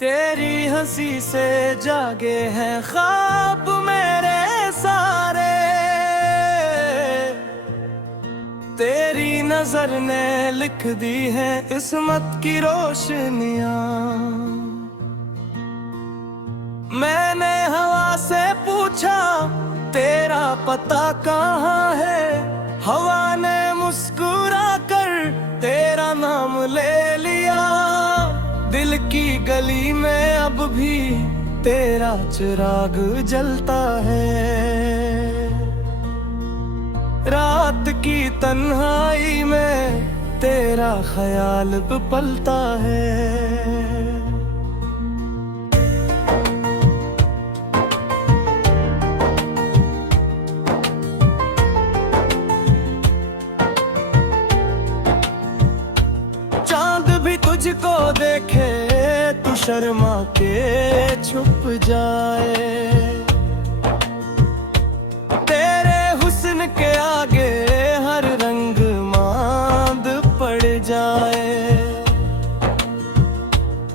तेरी हंसी से जागे हैं ख्वाब मेरे सारे, तेरी नजर ने लिख दी है किस्मत की रोशनियां। मैंने हवा से पूछा तेरा पता कहाँ है, हवा ने मुस्कुरा कर तेरा नाम ले लिया। दिल की गली में अब भी तेरा चिराग जलता है, रात की तन्हाई में तेरा ख्याल पलता है। तुझको देखे तू शर्मा के छुप जाए, तेरे हुस्न के आगे हर रंग मांद पड़ जाए।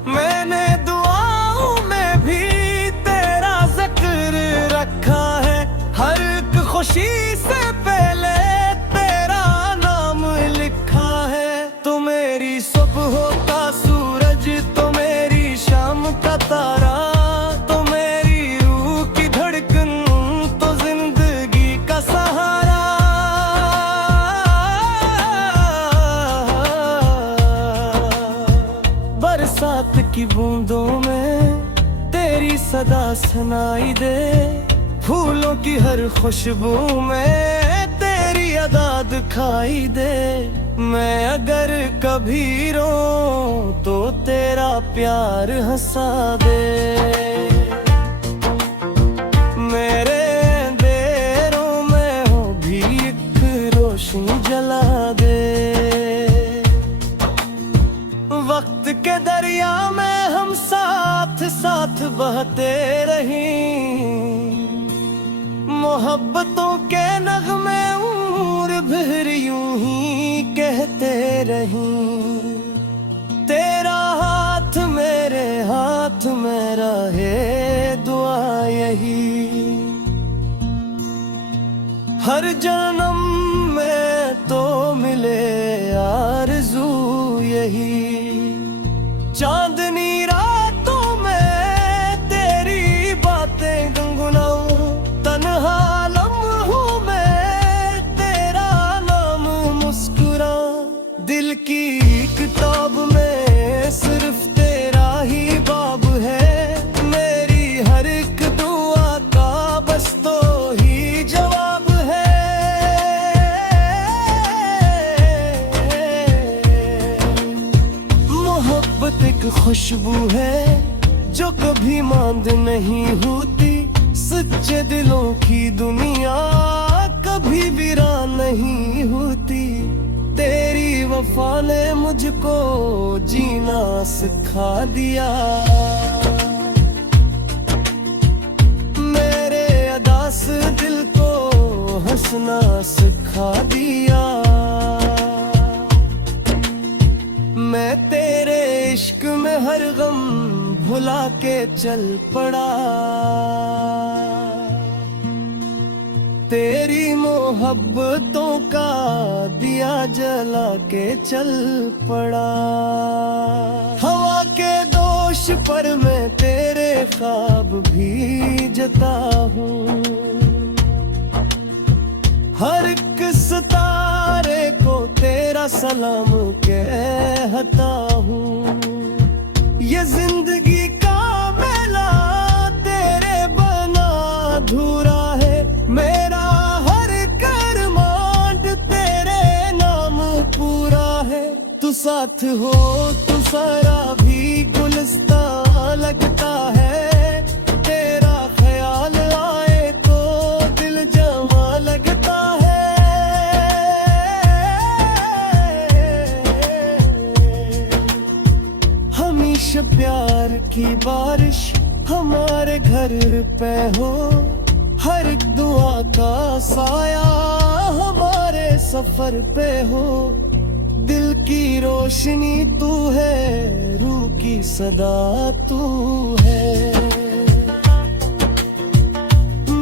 मैंने दुआओं में भी तेरा जिक्र रखा है, हर एक खुशी से पहले तेरा नाम लिखा है। तू मेरी सुबह का सूरज, तो मेरी शाम का तारा, तो मेरी रूह की धड़कन, तो जिंदगी का सहारा। बरसात की बूंदों में तेरी सदा सुनाई दे, फूलों की हर खुशबू में तेरी अदा दिखाई दे। मैं अगर कभी रोऊं तो तेरा प्यार हंसा दे, मेरे अंधेरों में हो भी एक रोशनी जला दे। वक्त के दरिया में हम साथ साथ बहते रहीं, मोहब्बतों के नगमे भर यूं ही कहते रहीं। तेरा हाथ मेरे हाथ में रहे, दुआ यही हर जन्म में तो मिले, आरज़ू यही। चांदनी रातों में तेरी बातें गुनगुनाऊं, तन्हा दिल की किताब में सिर्फ तेरा ही बाब है, मेरी हर एक दुआ का बस तो ही जवाब है। मोहब्बत एक खुशबू है जो कभी मांद नहीं होती, सच्चे दिलों की दुनिया कभी वीरान नहीं होती। तेरी वफा ने मुझको जीना सिखा दिया, मेरे अदास दिल को हंसना सिखा दिया। मैं तेरे इश्क में हर गम भुला के चल पड़ा, तेरी मोहब्बतों का दिया जला के चल पड़ा। हवा के दोष पर मैं तेरे ख्वाब भी जता हूँ, हर एक सितारे को तेरा सलाम कहता हूँ। ये जिंदगी का मेला तेरे बना अधूरा है, मेरा तू साथ हो तू सारा भी गुलिस्तां लगता है, तेरा ख्याल आए तो दिल जमा लगता है। हमेशा प्यार की बारिश हमारे घर पे हो, हर एक दुआ का साया हमारे सफर पे हो। दिल की रोशनी तू है, रूह की सदा तू है,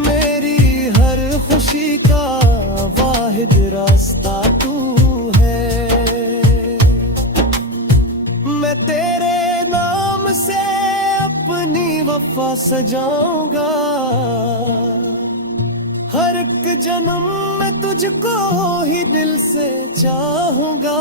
मेरी हर खुशी का वाहिद रास्ता तू है। मैं तेरे नाम से अपनी वफा सजाऊंगा, हर एक जन्म में तुझको ही दिल से चाहूंगा।